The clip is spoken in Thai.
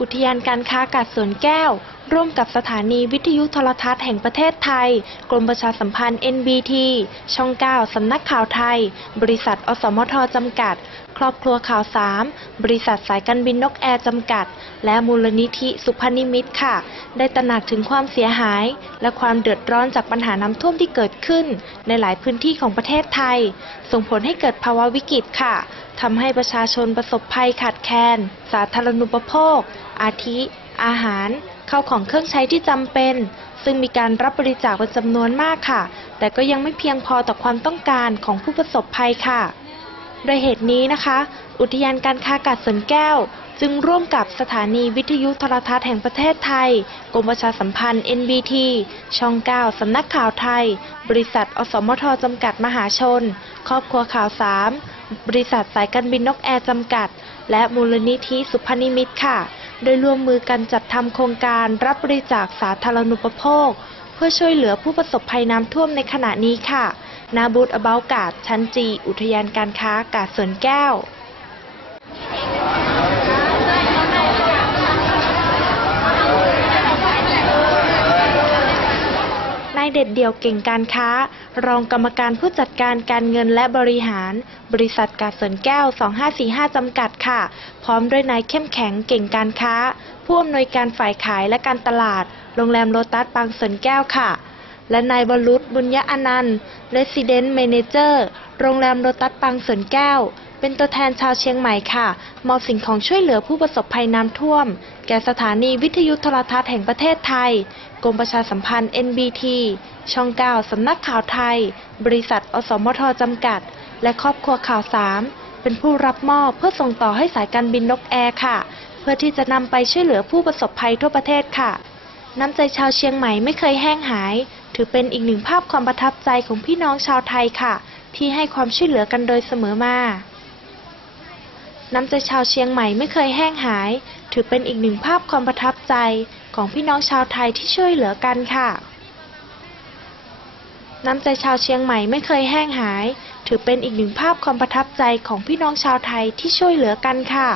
อุทยานการค้ากัดสวนแก้ว ร่วมกับสถานีวิทยุโทรทัศน์แห่งประเทศไทย กรมประชาสัมพันธ์ NBT ช่อง 9 สำนักข่าวไทย บริษัท อสมทจำกัด ครอบครัวข่าว 3 บริษัทสายการบินนกแอร์จำกัด และมูลนิธิสุพนิมิตค่ะ ได้ตระหนักถึงความเสียหาย และความเดือดร้อนจากปัญหาน้ำท่วมที่เกิดขึ้น ในหลายพื้นที่ของประเทศไทย ส่งผลให้เกิดภาวะวิกฤตค่ะทำให้ประชาชนประสบภัยขาดแคลนสาธารณูปโภค อาทิ อาหาร เข้าของเครื่องใช้ที่จำเป็น ซึ่งมีการรับบริจาคเป็นจำนวนมากค่ะ แต่ก็ยังไม่เพียงพอต่อความต้องการของผู้ประสบภัยค่ะ โดยเหตุนี้นะคะ อุทยานการค้ากาดสวนแก้ว จึงร่วมกับสถานีวิทยุโทรทัศน์แห่งประเทศไทย กรมประชาสัมพันธ์ NBT ช่อง 9 สำนักข่าวไทย บริษัท อสมทจำกัดมหาชน ครอบครัวข่าว 3 บริษัทสายการบินนกแอร์จำกัด และมูลนิธิสุพนิมิตค่ะ โดยร่วมมือกันจัดทำโครงการรับบริจาคสาธารณูปโภค เพื่อช่วยเหลือผู้ประสบภัยน้ำท่วมในขณะนี้ค่ะ นาบูตอเบลกาดชั้นจี อุทยานการค้ากาดสวนแก้วายเด็ดเดี่ยวเก่งการค้า รองกรรมการผู้จัดการการเงินและบริหาร บริษัทกาดสนแก้ว 2545 จำกัดค่ะ พร้อมด้วยนายเข้มแข็งเก่งการค้า ผู้อำนวยการฝ่ายขายและการตลาด โรงแรมโลตัสบางสนแก้วค่ะ และนายวรุษบุญยะอนันต์ Resident Manager โรงแรมโลตัสบางสนแก้ว เป็นตัวแทนชาวเชียงใหม่ค่ะ มอบสิ่งของช่วยเหลือผู้ประสบภัยน้ำท่วม แก่สถานีวิทยุโทรทัศน์แห่งประเทศไทย กรมประชาสัมพันธ์ NBT ช่อง 9 สำนักข่าวไทย บริษัท อสมทจำกัด และครอบครัวข่าว 3 เป็นผู้รับมอบเพื่อส่งต่อให้สายการบินนกแอร์ค่ะ เพื่อที่จะนำไปช่วยเหลือผู้ประสบภัยทั่วประเทศค่ะ น้ำใจชาวเชียงใหม่ไม่เคยแห้งหาย ถือเป็นอีกหนึ่งภาพความประทับใจของพี่น้องชาวไทยค่ะ ที่ให้ความช่วยเหลือกันโดยเสมอมา น้ำใจชาวเชียงใหม่ไม่เคยแห้งหาย ถือเป็นอีกหนึ่งภาพความประทับใจของพี่น้องชาวไทยที่ช่วยเหลือกันค่ะ น้ำใจชาวเชียงใหม่ไม่เคยแห้งหาย ถือเป็นอีกหนึ่งภาพความประทับใจของพี่น้องชาวไทยที่ช่วยเหลือกันค่ะ